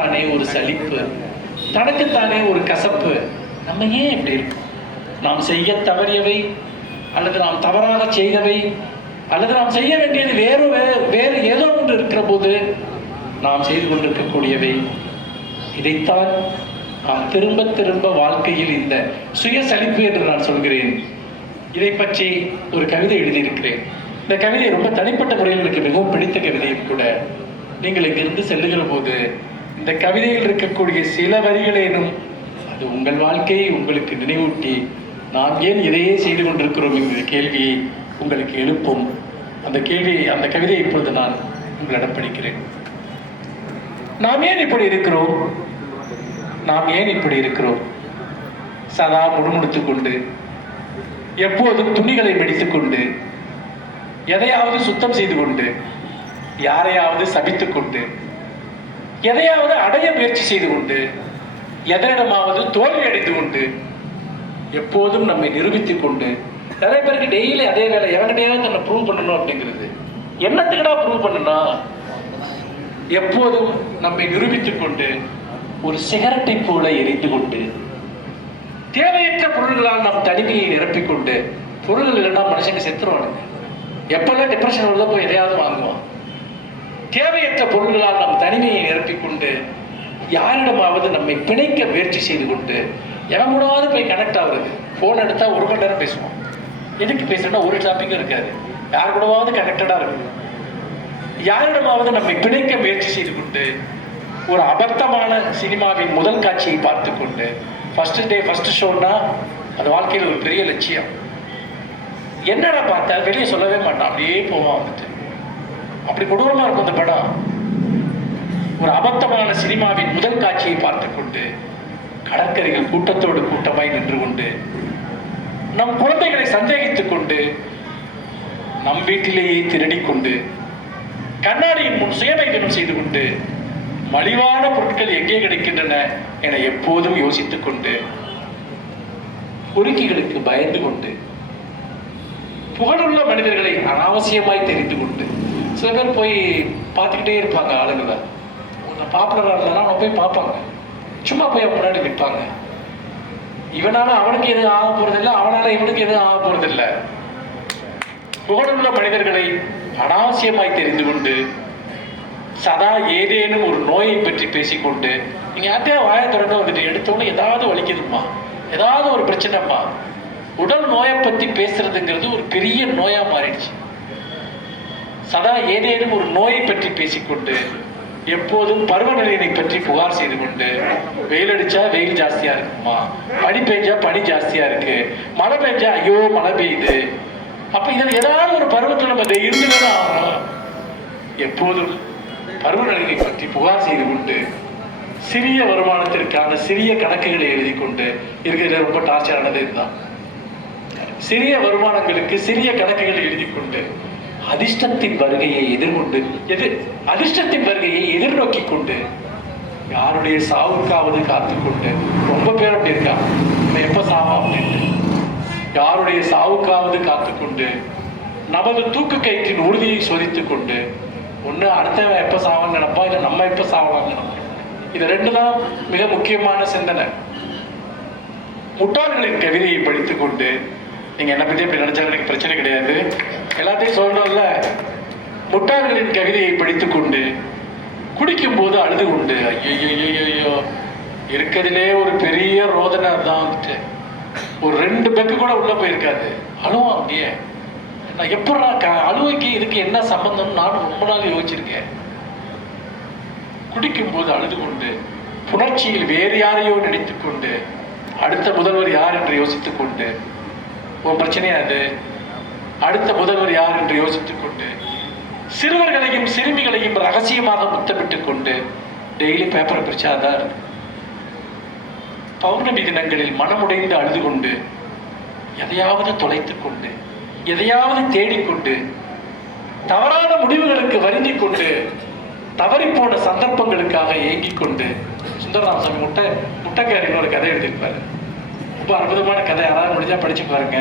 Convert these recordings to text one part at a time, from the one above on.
தனக்குத்தானே ஒரு சலிப்பு, தனக்குத்தானே ஒரு கசப்பு. நம்ம ஏன் இப்படி இருக்கோம்? நாம் செய்ய தவறியவை, அல்லது நாம் தவறாக செய்தவை, அல்லது நாம் செய்ய வேண்டியது வேறு ஏதோ ஒன்று இருக்கிற போது நாம் செய்து கொண்டிருக்கக்கூடியவை. இதைத்தான் நாம் திரும்ப திரும்ப வாழ்க்கையில் இந்த சுயசலிப்பு என்று நான் சொல்கிறேன். இதை பற்றி ஒரு கவிதை எழுதியிருக்கிறேன். இந்த கவிதை ரொம்ப தனிப்பட்ட முறையில் எனக்கு மிகவும் பிடித்த கவிதையும் கூட. நீங்கள் இங்கிருந்து செல்லுகிற போது இந்த கவிதையில் இருக்கக்கூடிய சில வரிகளேனும் அது உங்கள் வாழ்க்கையை உங்களுக்கு நினைவூட்டி நாம் ஏன் இதையே செய்து கொண்டிருக்கிறோம் என்கிற கேள்வியை உங்களுக்கு எழுப்பும். அந்த கவிதையை இப்பொழுது நான் உங்களிடம் படிக்கிறேன். நாம் ஏன் இப்படி இருக்கிறோம்? நாம் ஏன் இப்படி இருக்கிறோம்? சதா முணுமுணுத்துக் கொண்டு, எப்போதும் துணிகளை மடித்துக் கொண்டு, எதையாவது சுத்தம் செய்து கொண்டு, யாரையாவது சபித்துக் கொண்டு, எதையாவது அடைய முயற்சி செய்து கொண்டு, எதனிடமாவது தோல்வி அடைந்து கொண்டு, எப்போதும் நம்மை நிரூபித்துக் கொண்டு. நிறைய பேருக்கு டெய்லி அதே வேலை, எவன்கிட்டயாவது தன்னை ப்ரூவ் பண்ணணும் அப்படிங்கிறது. என்னத்துக்குடா ப்ரூவ் பண்ணணும்? எப்போதும் நம்மை நிரூபித்துக் கொண்டு, ஒரு சிகரெட்டை போல எரிந்து கொண்டு, தேவையற்ற பொருள்களால் நம் தனிமையை நிரப்பிக்கொண்டு. பொருள்கள் இல்லைன்னா மனுஷங்க செத்துருவானுங்க. எப்பெல்லாம் டிப்ரெஷன் வருதோ போய் எதையாவது வாங்குவான். தேவையற்ற பொருள்களால் நம் தனிமையை நிரப்பிக்கொண்டு, யாரிடமாவது நம்மை பிணைக்க முயற்சி செய்து கொண்டு, எவன் கூடாவது போய் கனெக்ட் ஆகுறது. ஃபோன் எடுத்தா 1 மணி நேரம் பேசுவோம். எதுக்கு பேசுறேன்னா ஒரு டாபிக்கும் இருக்காது. யார் கூடவாவது கனெக்டடா இருக்கு. யாரிடமாவது நம்மை பிணைக்க முயற்சி செய்து கொண்டு, ஒரு அபத்தமான சினிமாவின் முதல் காட்சியை பார்த்து கொண்டு, ஃபர்ஸ்ட் ஷோன்னா அது வாழ்க்கையில் ஒரு பெரிய லட்சியம். என்னடா பார்த்தா வெளியே சொல்லவே மாட்டான், அப்படியே போவான். வந்துட்டு அப்படி கொடூரமா இருக்கும் அந்த படம். ஒரு அபத்தமான சினிமாவின் முதல் காட்சியை பார்த்து கொண்டு, கடற்கரைகள் கூட்டத்தோடு கூட்டமாய் நின்று கொண்டு, நம் குழந்தைகளை சந்தேகித்துக் கொண்டு, நம் வீட்டிலேயே திருடிக்கொண்டு, கண்ணாடியின் முன் சுயமைதனம் செய்து கொண்டு, மலிவான பொருட்கள் எங்கே கிடைக்கின்றன என எப்போதும் யோசித்துக் கொண்டு, குறுக்கிகளுக்கு பயந்து கொண்டு, புகழுள்ள மனிதர்களை அனாவசியமாய் தெரிந்து கொண்டு. சில பேர் போய் பார்த்துக்கிட்டே இருப்பாங்க. ஆளுங்களை பாப்புலரா இருந்தாலும் அவங்க போய் பார்ப்பாங்க. சும்மா போய் முன்னாடி நிற்பாங்க. இவனால அவனுக்கு எதுவும் ஆக போறதில்லை, அவனால இவனுக்கு எதுவும் ஆக போறதில்லை. புகழுள்ள மனிதர்களை அனாவசியமாய் தெரிந்து கொண்டு, சதா ஏதேனும் ஒரு நோயை பற்றி பேசிக்கொண்டு. நீங்க யார்கிட்டயா வாயை திறந்து வந்துட்டு எடுத்தோன்னு ஏதாவது வலிக்குதுமா, ஏதாவது ஒரு பிரச்சனைமா. உடல் நோயை பற்றி பேசுறதுங்கிறது ஒரு பெரிய நோயா மாறிடுச்சு. சதா ஏதேனும் ஒரு நோயை பற்றி பேசிக்கொண்டு, எப்போதும் பருவநிலையை பற்றி புகார் செய்து கொண்டு, வெயில் அடிச்சா வெயில் ஜாஸ்தியா இருக்குமா, பனி பெஞ்சா பனி ஜாஸ்தியா இருக்கு, மழை பெஞ்சா ஐயோ மழை பெய்யுது. அப்ப இதுல ஏதாவது ஒரு பருவத்தில் நம்ம இருந்துதான் ஆகணும். எப்போதும் பருவநிலையை பற்றி புகார் செய்து கொண்டு, சிறிய வருமானத்திற்கான சிறிய கணக்குகளை எழுதி கொண்டு இருக்கிறது. ரொம்ப டார்ச்சரானது இதுதான். சிறிய வருமானங்களுக்கு சிறிய கணக்குகளை எழுதி கொண்டு, அதிர்ஷ்டத்தின் வருகையை அதிர்ஷ்டத்தின் வருகையை எதிர்நோக்கி கொண்டு, யாருடைய சாவுக்காவது காத்துக்கொண்டு. ரொம்ப பேர் அப்படி இருக்காங்க, நம்ம எப்ப சாவா அப்படின்ட்டு. யாருடைய சாவுக்காவது காத்துக்கொண்டு, நமது தூக்கு கயிற்றின் உறுதியை சோதித்துக் கொண்டு, ஒண்ணு அடுத்தவன் எப்ப சாவான்னு நினைப்பா, இல்லை நம்ம எப்ப சாவலாம்னு நினைப்போம். இது 2 தான் மிக முக்கியமான சிந்தனை. முட்டாள்களின் கவிதையை படித்துக் கொண்டு, நீங்க என்ன பத்தி அப்படி நினைச்சாலும் எனக்கு பிரச்சனை கிடையாது, எல்லாத்தையும் சொல்லணும்ல. முட்டாள்களின் கவிதையை படித்துக் கொண்டு, குடிக்கும் போது அழுது கொண்டு, ஐயோ இருக்கிறதுலே ஒரு பெரிய ரோதனை தான் வந்துட்டு. ஒரு 2 பெக்கு கூட உள்ள போயிருக்காது, அழுவோம். அப்படியே நான் எப்படா அழுவைக்கு இதுக்கு என்ன சம்பந்தம் நானும் ரொம்ப நாள் யோசிச்சிருக்கேன். குடிக்கும் போது அழுது கொண்டு, புணர்ச்சியில் வேறு யாரையோ நினைத்துக் கொண்டு, அடுத்த முதல்வர் யார் என்று யோசித்துக் கொண்டு, உன் பிரச்சனையா அது, அடுத்த முதல்வர் யார் என்று யோசித்துக் கொண்டு, சிறுவர்களையும் சிறுமிகளையும் ரகசியமாக முத்தமிட்டுக் கொண்டு, டெய்லி பேப்பரை பிரிச்சாதான் இருக்கு. பௌர்ணமி தினங்களில் மனமுடைந்து அழுது கொண்டு, எதையாவது தொலைத்துக் கொண்டு, எதையாவது தேடிக்கொண்டு, தவறான முடிவுகளுக்கு வருந்திக் கொண்டு, தவறி போன சந்தர்ப்பங்களுக்காக ஏங்கிக் கொண்டு. சுந்தரராமசாமி முட்டைக்காரின்னு ஒரு கதை எழுதியிருப்பாரு. ரொம்ப அற்புதமான கதை. யாராவது முடிஞ்சா படிச்சு பாருங்க.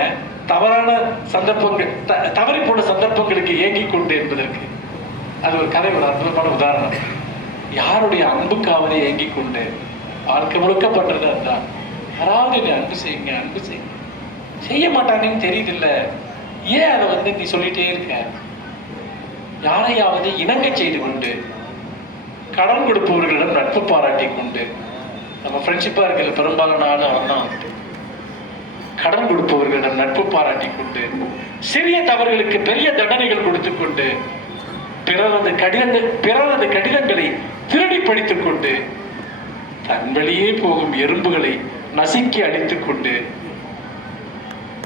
தவறான சந்தர்ப்பங்கள், தவறி போன சந்தர்ப்பங்களுக்கு ஏங்கிக் கொண்டு என்பதற்கு அது ஒரு கதை, ஒரு அற்புதமான உதாரணம். யாருடைய அன்புக்காவது ஏங்கிக் கொண்டு வாழ்க்கை முழுக்க பண்றது அதுதான். யாராவது என்னை அன்பு செய்யுங்க, அன்பு செய்யுங்க. செய்ய மாட்டாங்கன்னு தெரியுது இல்ல, ஏன் அதை நீ சொல்லிட்டே இருக்க? யாரையாவது இணங்க செய்து கொண்டு, கடன் கொடுப்பவர்களிடம் நட்பு பாராட்டி கொண்டு, நம்ம ஃப்ரெண்ட்ஷிப்பா இருக்கிற பெரும்பாலான அவன் கடன் கொடுப்பவர்களிடம் நட்பு பாராட்டி கொண்டு, சிறிய தவறுகளுக்கு பெரிய தண்டனைகள் கொடுத்து கொண்டு, பிறரது கடிதங்களை திருடி படித்துக் கொண்டு, தன் வழியே போகும் எறும்புகளை நசுக்கி அடித்துக் கொண்டு,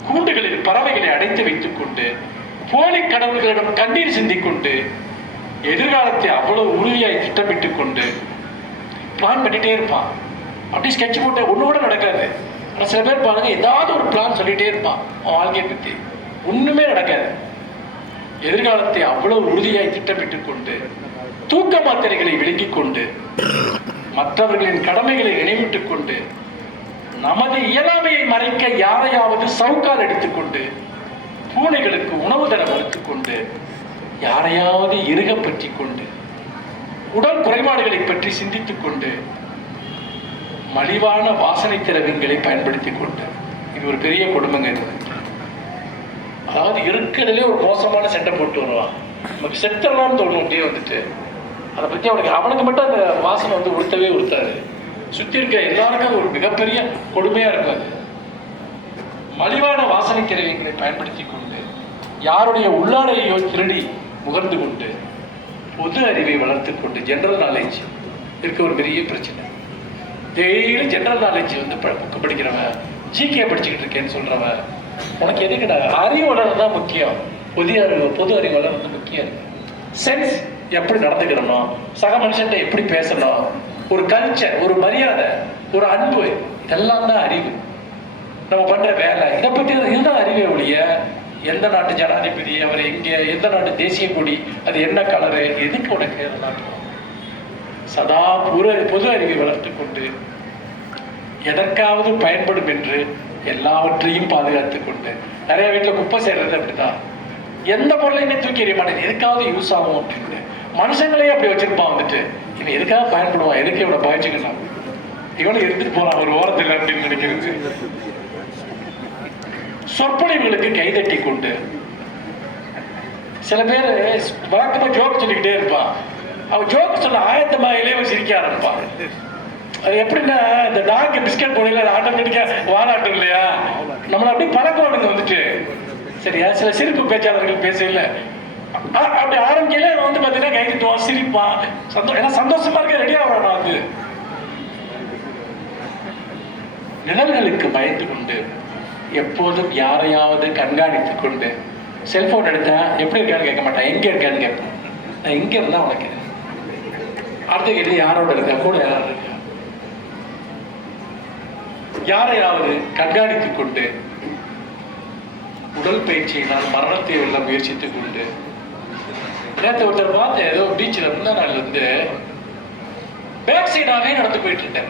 கூண்டுகளில் பறவைகளை அடைத்து வைத்துக் கொண்டு, போலி கடவுள்களிடம் கண்ணீர் சிந்திக் கொண்டு, எதிர்காலத்தை அவ்வளவு உறுதியாய் திட்டமிட்டுக் கொண்டு பிளான் பண்ணிட்டே இருப்பான். அப்படி ஸ்கெட்ச் போட்டு ஒண்ணு கூட நடக்காது. ஆனா சில பேர் பாருங்க, ஏதாவது ஒரு பிளான் சொல்லிட்டே இருப்பான் அவன் வாழ்க்கையை பத்தி, ஒண்ணுமே நடக்காது. எதிர்காலத்தை அவ்வளவு உறுதியாய் திட்டமிட்டுக் கொண்டு, தூக்க மாத்திரைகளை விளங்கிக் கொண்டு, மற்றவர்களின் கடமைகளை நினைவிட்டுக் கொண்டு, நமது இயலாமையை மறைக்க யாரையாவது சவுக்கால் எடுத்துக்கொண்டு, பூனைகளுக்கு உணவு தர மறுத்துக் கொண்டு, யாரையாவது இறுக பற்றி கொண்டு, உடல் குறைபாடுகளை பற்றி சிந்தித்துக் கொண்டு, மலிவான வாசனை திரவியங்களை பயன்படுத்திக் கொண்டு, இது ஒரு பெரிய கொடுமைங்க. அதாவது இருக்கிறதுலே ஒரு மோசமான சண்டை போட்டு வருவான். நமக்கு செத்தரலாம்னு தோணும். அப்படியே அதை பத்தி அவனுக்கு மட்டும் அந்த வாசனை உறுத்தவே உறுத்தாது. சுத்தி இருக்க எல்லாருக்கும் ஒரு மிகப்பெரிய கொடுமையா இருக்காது. மலிவான வாசனை திரவியங்களை பயன்படுத்தி கொண்டு, யாருடைய உள்ளாடையோ திருடி முகர்ந்து கொண்டு, பொது அறிவை வளர்த்து கொண்டு, ஜெனரல் நாலேஜ் இருக்க ஒரு பெரிய பிரச்சனை. டெய்லி ஜெனரல் நாலேஜ் புக்கு படிக்கிறவன், ஜிகே படிச்சுக்கிட்டு இருக்கேன்னு சொல்றவன், உனக்கு எதுக்குடா? அறிவு வளர்றதுதான் முக்கியம். பொது அறிவு வளர்றது முக்கியம். சென்ஸ் எப்படி நடந்துக்கிறணும், சக மனுஷன்ட்ட எப்படி பேசணும், ஒரு கல்ச்சர், ஒரு மரியாதை, ஒரு அன்பு, இதெல்லாம் தான் அறிவு. நம்ம பண்ற வேலை இதை பத்தி இதுதான் அறிவே ஒழிய, எந்த நாட்டு ஜனாதிபதி, அவர் எங்கே, எந்த நாட்டு தேசிய கொடி, அது என்ன கலரு, எதுக்கு உனக்கு அதெல்லாம்? சதா பொது அறிவை வளர்த்து கொண்டு, எதற்காவது பயன்படும் என்று எல்லாவற்றையும் பாதுகாத்துக் கொண்டு, நிறைய வீட்டுல குப்பை சேர்றது அப்படிதான். எந்த பொருளையுமே தூக்கி எறிய மாட்டேன், எதுக்காவது யூஸ் ஆகும் அப்படின்னு மனுஷங்களே அப்படி வச்சிருப்பான். இவன் எதுக்காக பயன்படுவான், எதுக்கு இவனை பாய்ச்சிக்கலாம், இவனை எடுத்துட்டு போறான் ஒரு ஓரத்தில் அப்படின்னு நினைக்கிறது. சொற்பொழிவுகளுக்கு கைதட்டி கொண்டு, சில பேர் வழக்கமா ஜோக் சொல்லிக்கிட்டே இருப்பான். அவன் ஜோக் சொல்ல ஆயத்தமாயிலே அவன் சிரிக்க ஆரம்பிப்பான். அது எப்படின்னா, இந்த டாக்கு பிஸ்கட் போடையில ஆட்டோமேட்டிக்கா வாழாட்டும் இல்லையா, நம்மள அப்படி பழக்கம் சரியா. சில சிரிப்பு பேச்சாளர்கள் பேசல அப்படி ஆரம்பிக்கல பாத்தீங்கன்னா கைதுட்டுவான், சிரிப்பான், சந்தோஷமா இருக்க ரெடியா வரான். நிழல்களுக்கு பயந்து கொண்டு, எப்போதும் யாரையாவது கண்காணித்துக் கொண்டு, செல்போன் எடுத்தா எப்படி இருக்கான்னு கேட்க மாட்டான், எங்க இருக்கான்னு கேட்பேன். நான் எங்க இருந்தா உனக்கு அடுத்த கேட்டு யாரோட இருக்கா, கூட யாரும் இருக்கா, யாரையாவது கண்காணித்துக் கொண்டு, உடல் பயிற்சியினால் மரணத்தை வெல்ல முயற்சித்துக் கொண்டு. நேற்று ஒருத்தர் பார்த்து ஏதோ பீச்சில் முந்தா நாள் பேக் சைடாவே நடந்து போயிட்டு இருந்தேன்.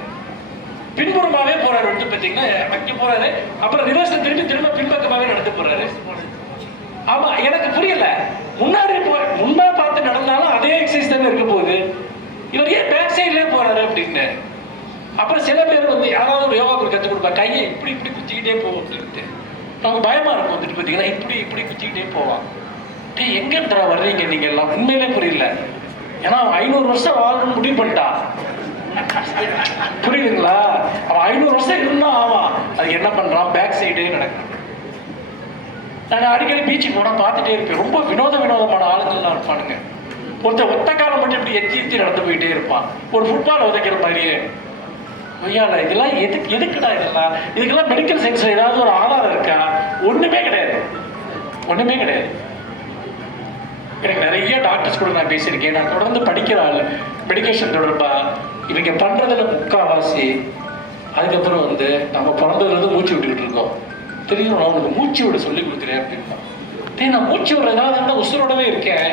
பின்புறமாவே போறாரு, பாத்தீங்கன்னா அங்க போறாரு, அப்புறம் ரிவர்ஸ் திரும்ப பின்பக்கமாவே நடந்து போறாரு. ஆமா, எனக்கு புரியல. முன்னா பார்த்து நடந்தாலும் அதே எக்ஸசைஸ் தானே இருக்க போகுது, இவர் ஏன் பேக் சைட்லயே போறாரு அப்படின்னு. அப்புறம் சில பேர் யாராவது ஒரு யோகா கற்றுக் கொடுப்பா, கையை இப்படி இப்படி குத்திக்கிட்டே போவோம் அப்படின்ட்டு. நமக்கு பயமா இருக்கும். பாத்தீங்கன்னா இப்படி இப்படி குத்திக்கிட்டே போவான். எங்கன்றா வர்றீங்க நீங்க எல்லாம்? உண்மையிலே புரியல. ஏன்னா 500 வருஷம் வாழணும்னு முடிவு பண்ணிட்டான். புரியுதுங்களா? அவன் 500 வருஷம் இருந்தா ஆவான். அது என்ன பண்றான், பேக் சைடே நடக்கும். நான் அடிக்கடி பீச்சுக்கு போனா பார்த்துட்டே இருப்பேன். ரொம்ப வினோதமான ஆளுங்கள்லாம் இருப்பானுங்க. ஒருத்தர் ஒத்த காலம் மட்டும் இப்படி எத்தி நடந்து போயிட்டே இருப்பான், ஒரு ஃபுட்பால் உதைக்கிற மாதிரியே. ஐயால இதெல்லாம் எதுக்குடா? இதுக்கெல்லாம் மெடிக்கல் சயின்ஸ்ல ஏதாவது ஒரு ஆதாரம் இருக்கா? ஒண்ணுமே கிடையாது. எனக்கு நிறைய டாக்டர்ஸ் கூட நான் பேசியிருக்கேன். நான் தொடர்ந்து படிக்கிற ஆள் மெடிக்கேஷன் தொடர்பா. இவங்க பண்றதுல முக்கால்வாசி, அதுக்கப்புறம் நம்ம பிறந்ததுல மூச்சு விட்டுக்கிட்டு இருக்கோம். தெரியும், நான் உனக்கு மூச்சு விட சொல்லி கொடுக்குறேன் அப்படின்னா, நான் மூச்சு விடுறதா உசுரோடவே இருக்கேன்.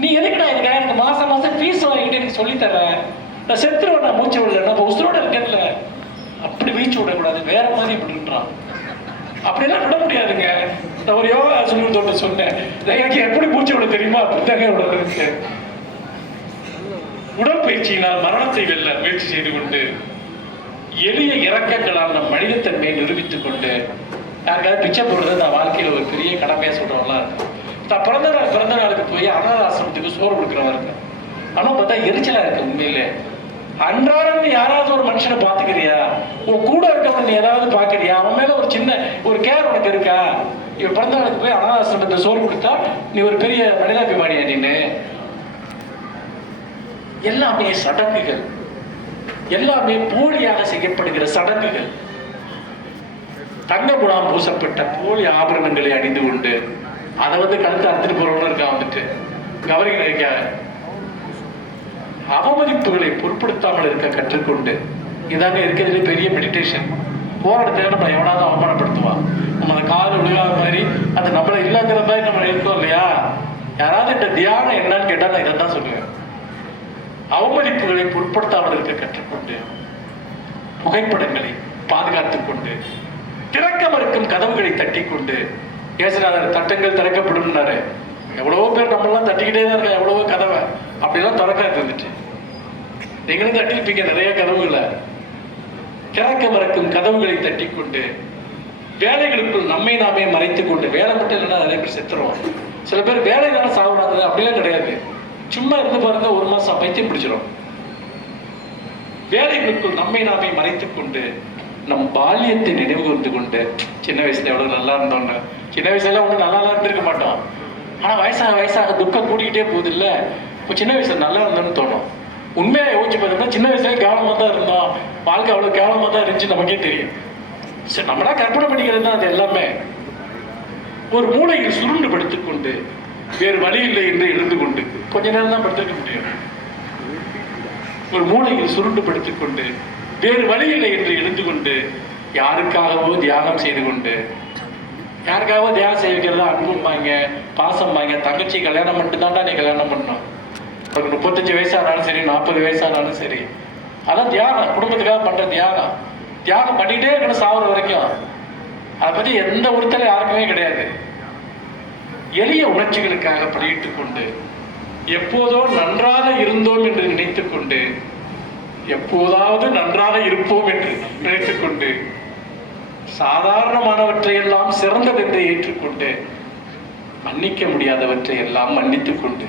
நீ எதுக்குடா இதுக்காக எனக்கு மாசம் ஃபீஸ் வாங்கிட்டு எனக்கு சொல்லித்தர? நான் செத்துருவேன், நான் மூச்சு விடல, நம்ம உசுரோட இருக்கேன்ல. அப்படி வீச்சு விடக்கூடாது, வேற மாதிரி இப்படின்றான். அப்படியெல்லாம் விட முடியாதுங்க. நான் ஒரு யோகா சொல்லிட்டு சொன்னேன், எனக்கு எப்படி மூச்சு விட தெரியுமா, அப்படித்தாங்க விடுறதுக்கு. உடற்பயிற்சியினால் மரணத்தை வெல்ல முயற்சி செய்து கொண்டு, எளிய இறக்கங்களால் நம் மனிதத்தன்மையை நிரூபித்துக் கொண்டு, யாருக்காவது பிச்சை போடுறது நான் வாழ்க்கையில் ஒரு பெரிய கடமையா சொல்றவங்களாம் இருக்கும். தான் பிறந்த நாளுக்கு போய் அனாத ஆசிரமத்துக்கு சோறு கொடுக்குறவா இருக்கு. ஆனா பார்த்தா எரிச்சலா இருக்கு. உண்மையிலே அன்றாடம் நீ யாராவது ஒரு மனுஷனை பாத்துக்கிறியா? உன் கூட இருக்கவங்க நீ ஏதாவது பாக்குறியா? அவன் மேல ஒரு சின்ன ஒரு கேர் உனக்கு இருக்கா? இவன் பிறந்த நாளுக்கு போய் அனாத ஆசிரமத்தை சோறு கொடுத்தா நீ ஒரு பெரிய மனிதாபிமானியா? நின்று எல்லாமே சடங்குகள், எல்லாமே போலியாக செய்யப்படுகிற சடங்குகள். தங்க குணம் பூசப்பட்ட போலி ஆபரணங்களை அணிந்து கொண்டு அதை கழுத்து அறுத்துட்டு போறவங்க இருக்கா வந்துட்டு கவனிக்க நினைக்காத அவமதிப்புகளை பொருட்படுத்தாமல் இருக்க கற்றுக்கொண்டு, இதாங்க இருக்கிறதுலே பெரிய மெடிடேஷன். போற இடத்துல நம்ம எவனாவது அவமானப்படுத்துவான், நம்ம அந்த காது விழுகாத மாதிரி அது நம்மள இல்லைங்கிற மாதிரி நம்ம இருக்கோம் இல்லையா? யாராவது இந்த தியானம் என்னன்னு கேட்டா நான் இதைத்தான் சொல்லுவேன். அவமதிப்புகளை பொருட்படுத்தாமல் இருக்க கற்றுக்கொண்டு, புகைப்படங்களை பாதுகாத்துக் கொண்டு, திறக்க மறுக்கும் கதவுகளை தட்டி கொண்டு, ஏசுநாதர் தட்டங்கள் திறக்கப்படும். எவ்வளவோ பேர் நம்மளாம் தட்டிக்கிட்டே தான் இருக்க, எவ்வளவோ கதவை அப்படிலாம் திறக்காது இருந்துச்சு. நீங்களும் தட்டிருப்பீங்க நிறைய கதவுகளை. திறக்க மறுக்கும் கதவுகளை தட்டி கொண்டு, வேலைகளுக்குள் நம்மை நாமே மறைத்துக் கொண்டு, வேலை மட்டும் இல்லைன்னா நிறைய பேர் செத்துறோம். சில பேர் வேலைனால சாகுறாங்க, அப்படிலாம் கிடையாது. சும்மா இருந்து பாருங்க, ஒரு மாசம் பைத்தியம் பிடிச்சிடும். வேலைகளுக்குள் நம்மை நாமே மறைத்துக் கொண்டு, நம் பால்யத்தை நினைவு கூர்ந்து கொண்டு, சின்ன வயசுல எவ்வளவு நல்லா இருந்தோம்னு. சின்ன வயசுல ஒன்றும் நல்லா இருந்திருக்க மாட்டோம். ஆனா வயசாக வயசாக துக்கம் கூட்டிக்கிட்டே போகுது இல்ல. இப்போ சின்ன வயசுல நல்லா இருந்தோம்னு தோணும். உண்மையா யோசிச்சு பார்த்தோம்னா சின்ன வயசுல கேவலமா தான் இருந்தோம், வாழ்க்கை அவ்வளவு கேவலமா தான் இருந்துச்சு நமக்கே தெரியும். சரி, நம்மளா கற்பனை பண்ணிக்கிறது தான் அது எல்லாமே. ஒரு மூளையில் சுருண்டு படுத்துக்கொண்டு, வேறு வழி இல்லை என்று எழுந்து கொண்டு, கொஞ்ச நேரம் தான் படுத்திருக்க முடியும். ஒரு மூளையில் சுருண்டு படுத்திக் கொண்டு, வேறு வழி இல்லை என்று எழுந்து கொண்டு, யாருக்காகவோ தியாகம் செய்து கொண்டு, யாருக்காகவோ தியாகம் செய்கிறதா அன்பும்பாங்க, பாசம்பாங்க. தங்கச்சி கல்யாணம் மட்டும் தான்டா நீ கல்யாணம் பண்ணணும். ஒரு 35 வயசானாலும் சரி, 40 வயசானாலும் சரி, அதான் தியாகம். குடும்பத்துக்காக பண்ற தியாகம். தியாகம் பண்ணிக்கிட்டே இருக்கணும் சாவர வரைக்கும். அதை பத்தி எந்த ஒருத்தரும் யாருக்குமே கிடையாது. எளிய உணர்ச்சிகளுக்காக பலியிட்டுக் கொண்டு, எப்போதோ நன்றாக இருந்தோம் என்று நினைத்துக் கொண்டு, எப்போதாவது நன்றாக இருப்போம் என்று நினைத்துக் கொண்டு, சாதாரணமானவற்றை எல்லாம் சிறந்ததென்று ஏற்றுக்கொண்டு, மன்னிக்க முடியாதவற்றை எல்லாம் மன்னித்துக் கொண்டு,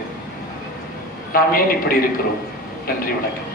நாம் ஏன் இப்படி இருக்கிறோம்? நன்றி, வணக்கம்.